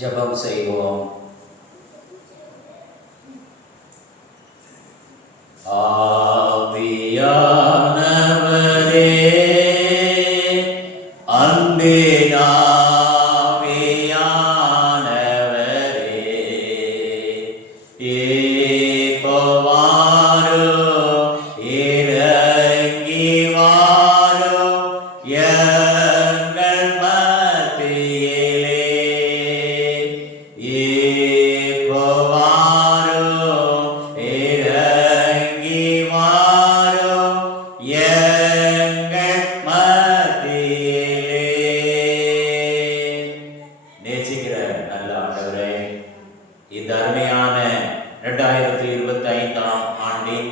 ஜெபம் செய்வோம். ஆவியானவரே, அன்பின் ஆவியானவரே, இப்போ வாரும், இறங்கி வாரும் எங்கள் மத்தியிலே. இப்போ வாரும், இறங்கி வாரும் எங்கள் மத்தியிலே. நேசிக்கிற நல்ல ஆண்டவரே, இந்த அருமையான 2025 ஆண்டின்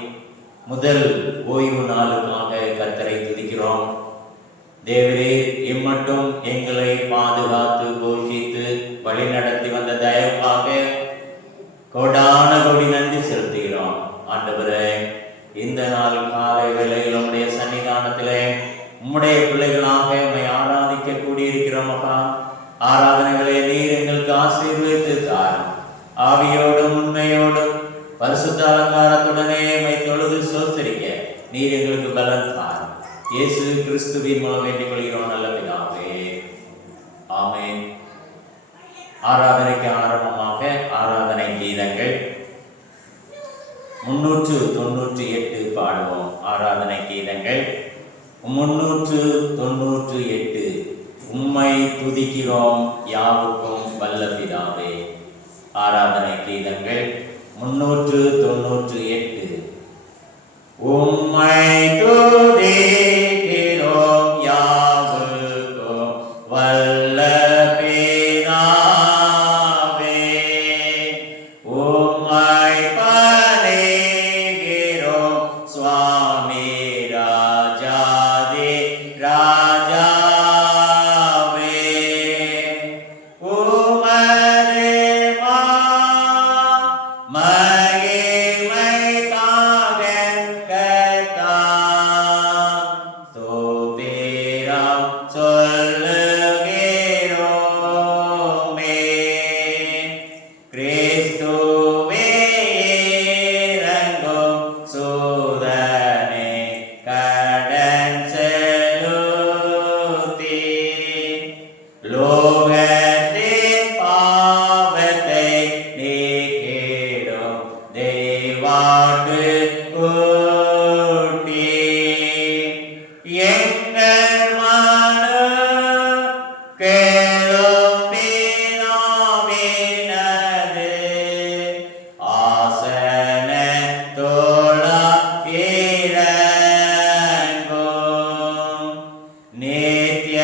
முதல் ஓய்வு நாளுக்காக கர்த்தரை துதிக்கிறோம். தேவரே, இம்மட்டும் எங்களை பாதுகாத்து போஷித்து வழிநடத்தி வந்த தயவுக்காக கோடான கோடி நன்றி செலுத்துகிறோம். ஆண்டவரே, இந்த நாள் காலை வேளையில் உம்முடைய சன்னிதானத்திலே உம்முடைய பிள்ளைகளாக உம்மை ஆராதிக்க கூடியிருக்கிறோம். அப்பா, ஆராதனைகளை நீர் எங்களுக்கு ஆசீர்வதித்து தாரும். ஆவியோடும் உண்மையோடும் பரிசுத்த அலங்காரத்துடனே உம்மை தொழுது சோத்தரிக்க நீர் எங்களுக்கு பலன் தாரும். இயேசு கிறிஸ்துவின் மூலம் வேண்டிக் கொள்கிறோம் நல்ல பிதாவே, ஆமென். ஆராதனைக்கு ஆரம்பமாக ஆராதனை கீதங்கள் 398 பாடுவோம். ஆராதனை கீதங்கள் 398. உம்மை துதிக்கிறோம் யாவுக்கும் வல்ல பிதாவே. ஆராதனை கீதங்கள் 398. உம்மை துதிக்கிறோம் யாவுக்கும் வல்ல பிதாவே. உம்மை பணிகிறோம் சுவாமி ராஜாதி ராஜாவே. உமது மகிமைக்காக கர்த்தாம் ஸ்தோத்திரம் சொல்லுகிறோமே. கிறிஸ்துவே இறங்கும் சூதனே கடன் செலுத்தி லோகத்தின் பாவத்தை நீக்கிடும் தெய்வாட்டு கூட்டி எங்கள் மனு கேளும் பிதாவினது ஆசன தோளாகிறங்கும் நித்திய